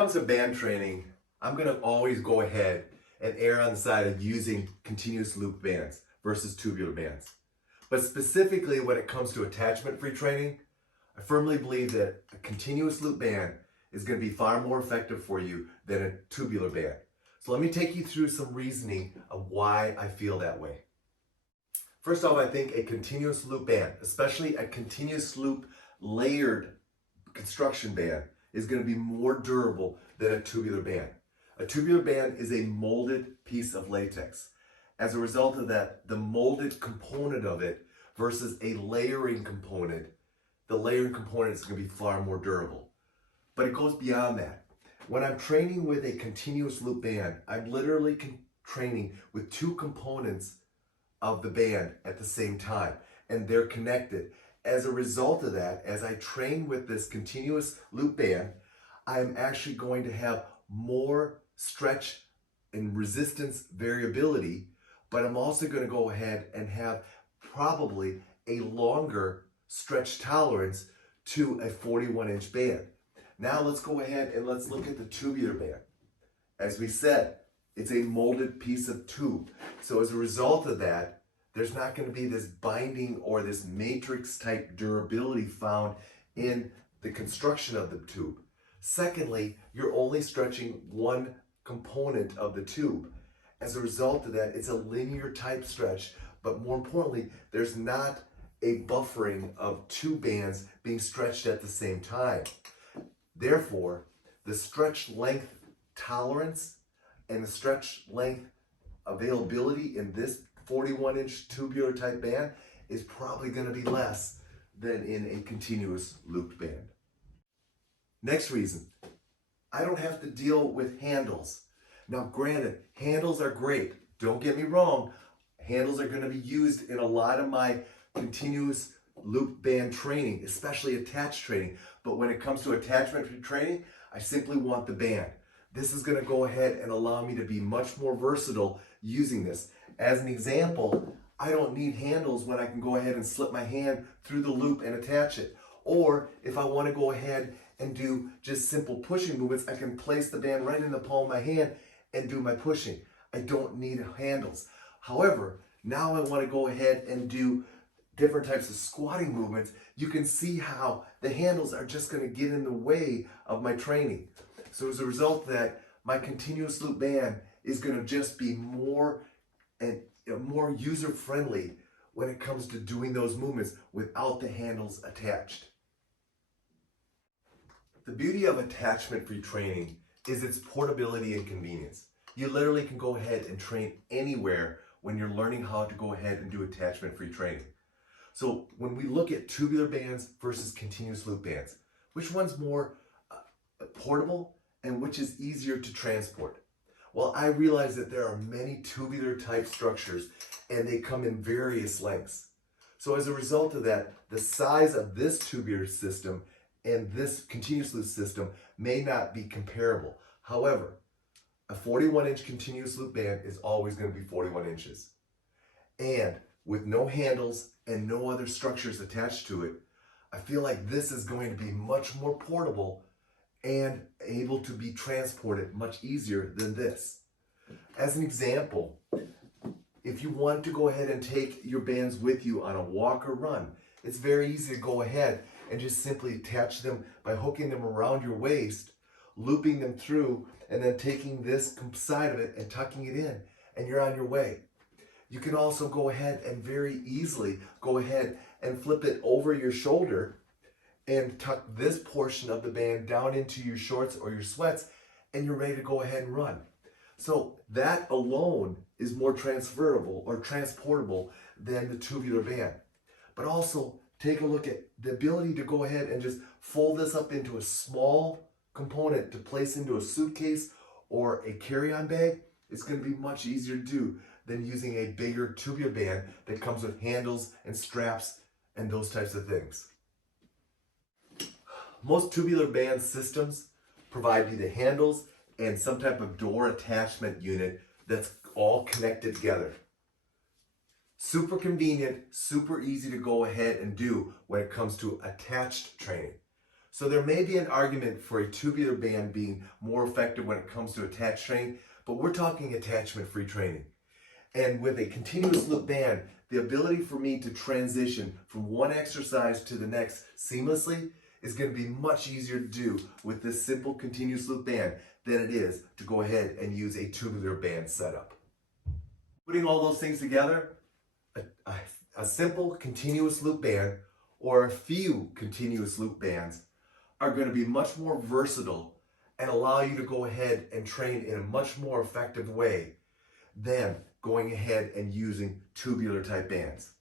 comes to band training, I'm going to always go ahead and err on the side of using continuous loop bands versus tubular bands. But specifically when it comes to attachment-free training, I firmly believe that a continuous loop band is going to be far more effective for you than a tubular band. So let me take you through some reasoning of why I feel that way. First off, I think a continuous loop band, especially a continuous loop layered construction band, is going to be more durable than a tubular band. A tubular band is a molded piece of latex. As a result of that, the molded component of it versus a layering component, the layering component is going to be far more durable. But it goes beyond that. When I'm training with a continuous loop band, I'm literally training with two components of the band at the same time, and they're connected. As a result of that, as I train with this continuous loop band, I'm actually going to have more stretch and resistance variability, but I'm also going to go ahead and have probably a longer stretch tolerance to a 41-inch band. Now let's go ahead and let's look at the tubular band. As we said, it's a molded piece of tube. So as a result of that, there's not going to be this binding or this matrix type durability found in the construction of the tube. Secondly, you're only stretching one component of the tube. As a result of that, it's a linear type stretch, but more importantly, there's not a buffering of two bands being stretched at the same time. Therefore, the stretch length tolerance and the stretch length availability in this 41-inch tubular type band is probably going to be less than in a continuous looped band. Next reason, I don't have to deal with handles. Now granted, handles are great. Don't get me wrong. Handles are going to be used in a lot of my continuous loop band training, especially attached training. But when it comes to attachment training, I simply want the band. This is going to go ahead and allow me to be much more versatile using this. As an example, I don't need handles when I can go ahead and slip my hand through the loop and attach it. Or if I want to go ahead and do just simple pushing movements, I can place the band right in the palm of my hand and do my pushing. I don't need handles. However, now I want to go ahead and do different types of squatting movements. You can see how the handles are just going to get in the way of my training. So as a result of that, my continuous loop band is going to just be more and more user-friendly when it comes to doing those movements without the handles attached. The beauty of attachment-free training is its portability and convenience. You literally can go ahead and train anywhere when you're learning how to go ahead and do attachment-free training. So when we look at tubular bands versus continuous loop bands, which one's more portable and which is easier to transport? Well, I realize that there are many tubular type structures and they come in various lengths. So as a result of that, the size of this tubular system and this continuous loop system may not be comparable. However, a 41-inch continuous loop band is always going to be 41 inches. And with no handles and no other structures attached to it, I feel like this is going to be much more portable and able to be transported much easier than this. As an example, if you want to go ahead and take your bands with you on a walk or run, it's very easy to go ahead and just simply attach them by hooking them around your waist, looping them through, and then taking this side of it and tucking it in, and you're on your way. You can also go ahead and very easily go ahead and flip it over your shoulder and tuck this portion of the band down into your shorts or your sweats, and you're ready to go ahead and run. So that alone is more transferable or transportable than the tubular band. But also take a look at the ability to go ahead and just fold this up into a small component to place into a suitcase or a carry-on bag. It's going to be much easier to do than using a bigger tubular band that comes with handles and straps and those types of things. Most tubular band systems provide you the handles and some type of door attachment unit that's all connected together. Super convenient, super easy to go ahead and do when it comes to attached training. So there may be an argument for a tubular band being more effective when it comes to attach training, but we're talking attachment-free training. And with a continuous loop band, the ability for me to transition from one exercise to the next seamlessly is going to be much easier to do with this simple continuous loop band than it is to go ahead and use a tubular band setup. Putting all those things together, a simple continuous loop band or a few continuous loop bands are going to be much more versatile and allow you to go ahead and train in a much more effective way than going ahead and using tubular type bands.